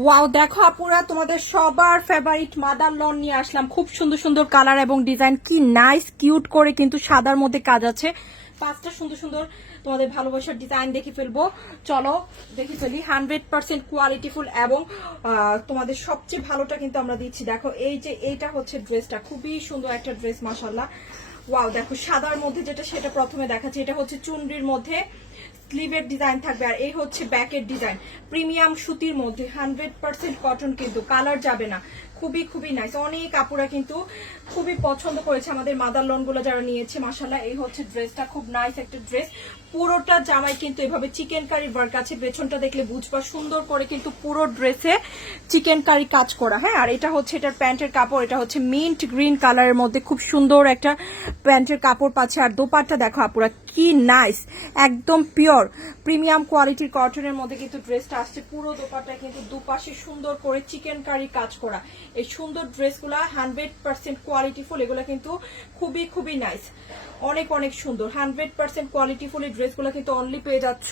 Wow, দেখো আপুরা, তোমাদের সবার ফেভারিট মাদার লন নিয়ে আসলাম। খুব সুন্দর সুন্দর কালার এবং ডিজাইন, কি নাইস কিউট করে কিন্তু সাদার মধ্যে কাজ আছে। পাঁচটা সুন্দর সুন্দর তোমাদের ভালোবাসার ডিজাইন দেখে ফেলবো। চলো দেখে ফেলি। 100% কোয়ালিটিফুল এবং তোমাদের সবচেয়ে ভালোটা কিন্তু আমরা দিচ্ছি। দেখো এই যে এইটা হচ্ছে ড্রেসটা, খুবই সুন্দর একটা ড্রেস মাশাআল্লাহ। ওয়াও, দেখো সাদার মধ্যে যেটা সেটা প্রথমে দেখাচ্ছি। এটা হচ্ছে চুনরির মধ্যে স্লিভের ডিজাইন থাকবে, আর এই হচ্ছে ব্যাকের ডিজাইন। প্রিমিয়াম সুতির মধ্যে 100% কটন, কিন্তু কালার যাবে না। খুবই খুবই নাইস। অনেক আপুরা কিন্তু খুবই পছন্দ করেছে আমাদের মাদার লোন গুলো যারা নিয়েছে মাশাআল্লাহ। এই হচ্ছে ড্রেসটা, খুব নাইস একটা ড্রেস। পুরোটা জামাই কিন্তু এভাবে চিকেন কারি ওয়ার্ক আছে। পেছনটা দেখলে বুঝবা সুন্দর করে কিন্তু পুরো ড্রেসে চিকেন কারি কাজ করা। হ্যাঁ, আর এটা হচ্ছে এটার প্যান্টের কাপড়। এটা হচ্ছে মিন্ট গ্রিন কালারের মধ্যে খুব সুন্দর একটা প্যান্টের কাপড় পাচ্ছে। আর দোপাট্টা দেখো আপুরা, কি নাইস, একদম পিওর প্রিমিয়াম কোয়ালিটির কটনের মধ্যে কিন্তু ড্রেসটা আসছে। পুরো দোপাট্টা কিন্তু দুপাশে সুন্দর করে চিকেন কারি কাজ করা। এই সুন্দর ড্রেসগুলা 100% কোয়ালিটিফুল, এগুলো কিন্তু খুবই খুবই নাইস, অনেক অনেক সুন্দর। 100% কোয়ালিটিফুল এই ড্রেসগুলো কিন্তু অনলি পেয়ে যাচ্ছ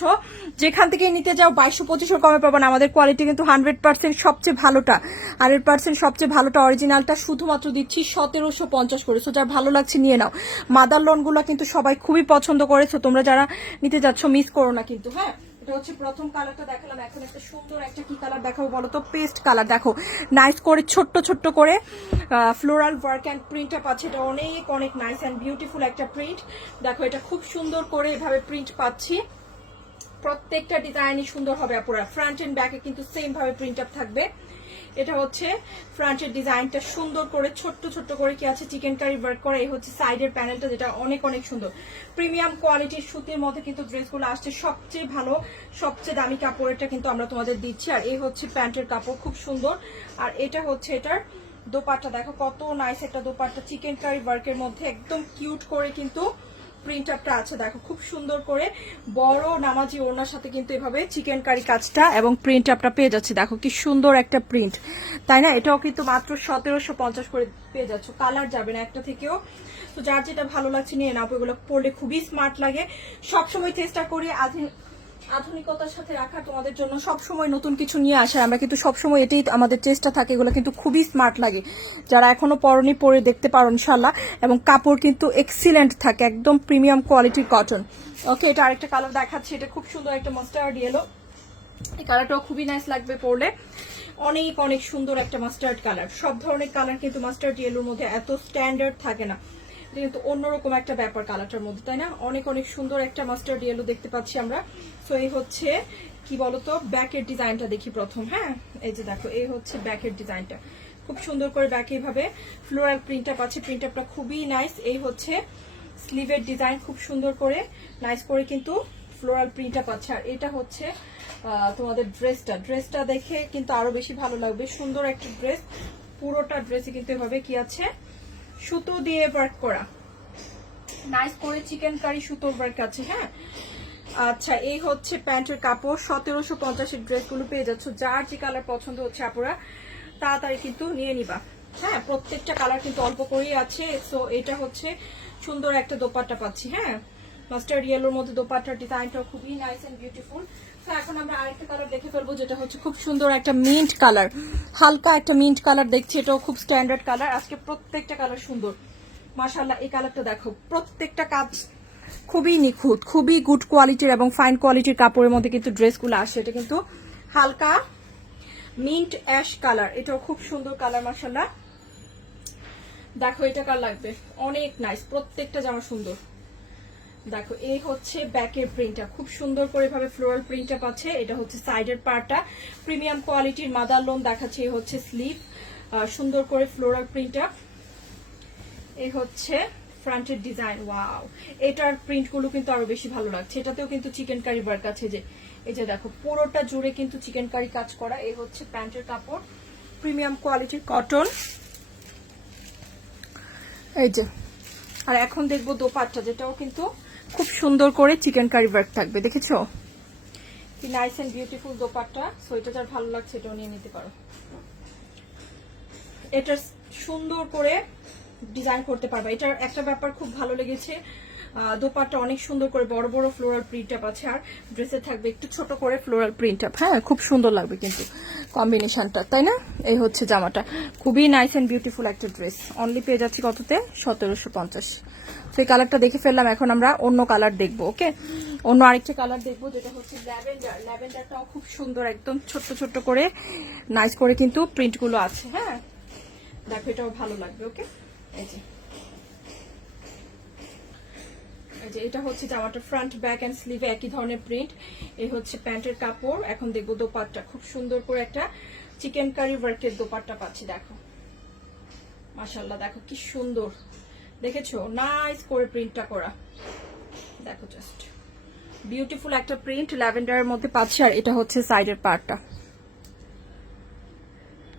যেখান থেকে নিতে যাও 2200-2500 কমে পাবো না। আমাদের কোয়ালিটি কিন্তু 100% সবচেয়ে ভালোটা, 100% সবচেয়ে ভালোটা অরিজিনালটা শুধুমাত্র দিচ্ছি 1750 করে। সো যার ভালো লাগছে নিয়ে নাও। মাদার লোনগুলো কিন্তু সবাই খুবই পছন্দ করেছো, তোমরা যারা নিতে যাচ্ছ মিস করো না কিন্তু। হ্যাঁ, এটা হচ্ছে প্রথম কালারটা দেখালাম। এখন একটা সুন্দর একটা কি কালার দেখাবো বলো তো? Paste colour. দেখো নাইস করে ছোট্ট ছোট্ট করে floral work and print up আছে। এটা অনেক অনেক নাইস অ্যান্ড বিউটিফুল একটা প্রিন্ট। দেখো এটা খুব সুন্দর করে এভাবে প্রিন্ট পাচ্ছি। প্রত্যেকটা ডিজাইনই সুন্দর হবে আপুরা। ফ্রন্ট এন্ড ব্যাকে কিন্তু সেম ভাবে প্রিন্ট আপ থাকবে। এটা হচ্ছে ফ্রন্টের ডিজাইনটা, সুন্দর করে ছোট্ট ছোট্ট করে কি আছে চিকেন কারি ওয়ার্ক করা। এই হচ্ছে সাইডের প্যানেলটা, যেটা অনেক অনেক সুন্দর। প্রিমিয়াম কোয়ালিটির সুতির মধ্যে কিন্তু ড্রেসগুলো আসছে। সবচেয়ে ভালো সবচেয়ে দামি কাপড়েরটা কিন্তু আমরা তোমাদের দিচ্ছি। আর এই হচ্ছে প্যান্টের কাপড়, খুব সুন্দর। আর এটা হচ্ছে এটার দোপাট্টা। দেখো কত নাইস একটা দোপাট্টা, চিকেন কারি ওয়ার্কের মধ্যে একদম কিউট করে কিন্তু প্রিন্ট আপটা আছে। দেখো খুব সুন্দর করে বড় নামাজি ওড়নার সাথে কিন্তু এভাবে চিকেন কারি কাজটা এবং প্রিন্ট আপটা পেয়ে যাচ্ছে। দেখো কি সুন্দর একটা প্রিন্ট, তাই না? এটাও কিন্তু মাত্র 1750 করে পেয়ে যাচ্ছ, কালার যাবে না একটা থেকেও। তো যার যেটা ভালো লাগছে নিয়ে নাও। এগুলো পরলে খুবই স্মার্ট লাগে। সবসময় চেষ্টা করি আধুনিকতার সাথে রাখা, তোমাদের জন্য সবসময় নতুন কিছু নিয়ে আসে। আমরা কিন্তু সবসময় এটাই আমাদের চেষ্টা থাকে। এগুলো কিন্তু খুবই স্মার্ট লাগে। যারা এখনো পরনি পরে দেখতে পারো ইনশাল্লাহ। এবং কাপড় কিন্তু এক্সিলেন্ট থাকে, একদম প্রিমিয়াম কোয়ালিটির কটন। ওকে, এটা আরেকটা কালার দেখাচ্ছি। এটা খুব সুন্দর একটা মাস্টার্ড ইয়েলো। এই কালারটাও খুবই নাইস লাগবে পরলে। অনেক অনেক সুন্দর একটা মাস্টার্ড কালার। সব ধরনের কালার কিন্তু মাস্টার্ড ইয়েলোর মধ্যে এত স্ট্যান্ডার্ড থাকে না, কিন্তু অন্যরকম একটা ব্যাপার কালারটার মধ্যে, তাই না? অনেক অনেক সুন্দর একটা মাস্টার্ড ইয়েলো দেখতে পাচ্ছি আমরা। তো এই হচ্ছে কি বলতো ব্যাকের ডিজাইনটা দেখি প্রথম। হ্যাঁ, এই যে দেখো এই হচ্ছে ব্যাকের ডিজাইনটা, খুব সুন্দর করে ব্যাকে এইভাবে ফ্লোরাল প্রিন্ট আপ আছে। প্রিন্ট আপটা খুবই নাইস। এই হচ্ছে স্লিভের ডিজাইন, খুব সুন্দর করে নাইস করে কিন্তু ফ্লোরাল প্রিন্ট আপ আছে। আর এটা হচ্ছে তোমাদের ড্রেসটা দেখে কিন্তু আরো বেশি ভালো লাগবে। সুন্দর একটা ড্রেস, পুরোটা ড্রেসে কিন্তু এভাবে কি আছে সুতো দিয়ে ওয়ার্ক করা, নাইস করে চিকেন কারি সুতোর ওয়ার্ক আছে। হ্যাঁ, আচ্ছা এই হচ্ছে প্যান্টের কাপড়। 1750 ড্রেসগুলো পেয়ে যাচ্ছ। যার যে কালার পছন্দ হচ্ছে আপুরা তাড়াতাড়ি কিন্তু নিয়ে নিবা। হ্যাঁ, প্রত্যেকটা কালার কিন্তু অল্প করেই আছে। সো এটা হচ্ছে সুন্দর একটা দোপাট্টা পাচ্ছি। হ্যাঁ, মাস্টার্ড ইয়েলোর মধ্যে দোপাট্টার ডিজাইনটা খুবই নাইস এন্ড বিউটিফুল। তো এখন আমরা আরেকটা কালার দেখে ফেলবো, যেটা হচ্ছে খুব সুন্দর একটা মিন্ট কালার, হালকা একটা মিন্ট কালার দেখছি। এটাও খুব স্ট্যান্ডার্ড কালার। আজকে প্রত্যেকটা কালার সুন্দর মাশাআল্লাহ। এই কালারটা দেখো, প্রত্যেকটা কাজ খুবই নিখুঁত, খুবই গুড কোয়ালিটির এবং ফাইন কোয়ালিটির কাপড়ের মধ্যে কিন্তু ড্রেসগুলো আসে। এটা কিন্তু হালকা মিন্ট অ্যাশ কালার, এটাও খুব সুন্দর কালার মাশাআল্লাহ। দেখো এটা কার লাগবে, অনেক নাইস, প্রত্যেকটা জামা সুন্দর। দেখো এই হচ্ছে ব্যাকের প্রিন্টটা, খুব সুন্দর করে এভাবে ফ্লোরাল প্রিন্টটা পাচ্ছে। এটা হচ্ছে সাইডের পার্টটা, প্রিমিয়াম কোয়ালিটির মাদার লোন দেখাচ্ছে। এই হচ্ছে স্লিভ, সুন্দর করে ফ্লোরাল প্রিন্টটা। এই হচ্ছে ফ্রন্টের ডিজাইন। ওয়াও, এটার প্রিন্টগুলো কিন্তু আরো বেশি ভালো লাগছে। এটাতেও কিন্তু চিকেন কারি ওয়ার্ক আছে। যে এই যে দেখো পুরোটা জুড়ে কিন্তু চিকেন কারি কাজ করা। এই হচ্ছে প্যান্টের কাপড়, প্রিমিয়াম কোয়ালিটির কটন। এই যে, আর এখন দেখবো দোপাট্টা, যেটাও কিন্তু খুব সুন্দর করে চিকেন কারি ওয়ার্ক থাকবে। দেখেছো কি nice and beautiful dupatta. So এটা যার ভালো লাগছে এটাও নিয়ে নিতে পারো। এটা সুন্দর করে ডিজাইন করতে পারবা। এটার একটা ব্যাপার খুব ভালো লেগেছে, দোপাট্টা অনেক সুন্দর করে বড় বড় ফ্লোরাল প্রিন্ট আপ আছে, আর ড্রেসে থাকবে একটু ছোট করে ফ্লোরাল প্রিন্ট আপ। হ্যাঁ, খুব সুন্দর লাগবে কিন্তু কম্বিনেশনটা, তাই না? এই হচ্ছে জামাটা, খুবই নাইস এন্ড বিউটিফুল একটা ড্রেস। অনলি পেয়ে যাচ্ছি কততে? 1750। সেই কালারটা দেখে ফেললাম, এখন আমরা অন্য কালার দেখবো। ওকে, অন্য আরেকটা কালার দেখবো, যেটা হচ্ছে ল্যাভেন্ডার। ল্যাভেন্ডারটাও খুব সুন্দর, একদম ছোট্ট ছোট্ট করে নাইস করে কিন্তু প্রিন্টগুলো আছে। হ্যাঁ, দেখো এটাও ভালো লাগবে। ওকে, এই যে এটা হচ্ছে জামাটা, ফ্রন্ট ব্যাক এন্ড স্লিভে একই ধরনের প্রিন্ট। এই হচ্ছে প্যান্টের কাপড়। এখন দেখবো দোপাট্টা, খুব সুন্দর করে একটা চিকেন কারি ওয়ার্কের দোপাট্টা পাচ্ছি। দেখো মাশাআল্লাহ, দেখো কি সুন্দর, দেখেছো? নাইস করে প্রিন্টটা করা, দেখো জাস্ট বিউটিফুল একটা প্রিন্ট ল্যাভেন্ডারের মধ্যে পাচ্ছি। আর এটা হচ্ছে সাইডের পার্টটা।